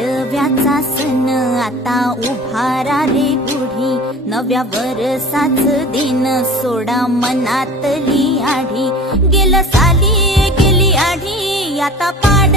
पाडव्याचा सण आता उभारा रे गुढी, नव्या वरसाच दिन सोडा मनातली आढी। गेलं साली गेली आढी, आता पाड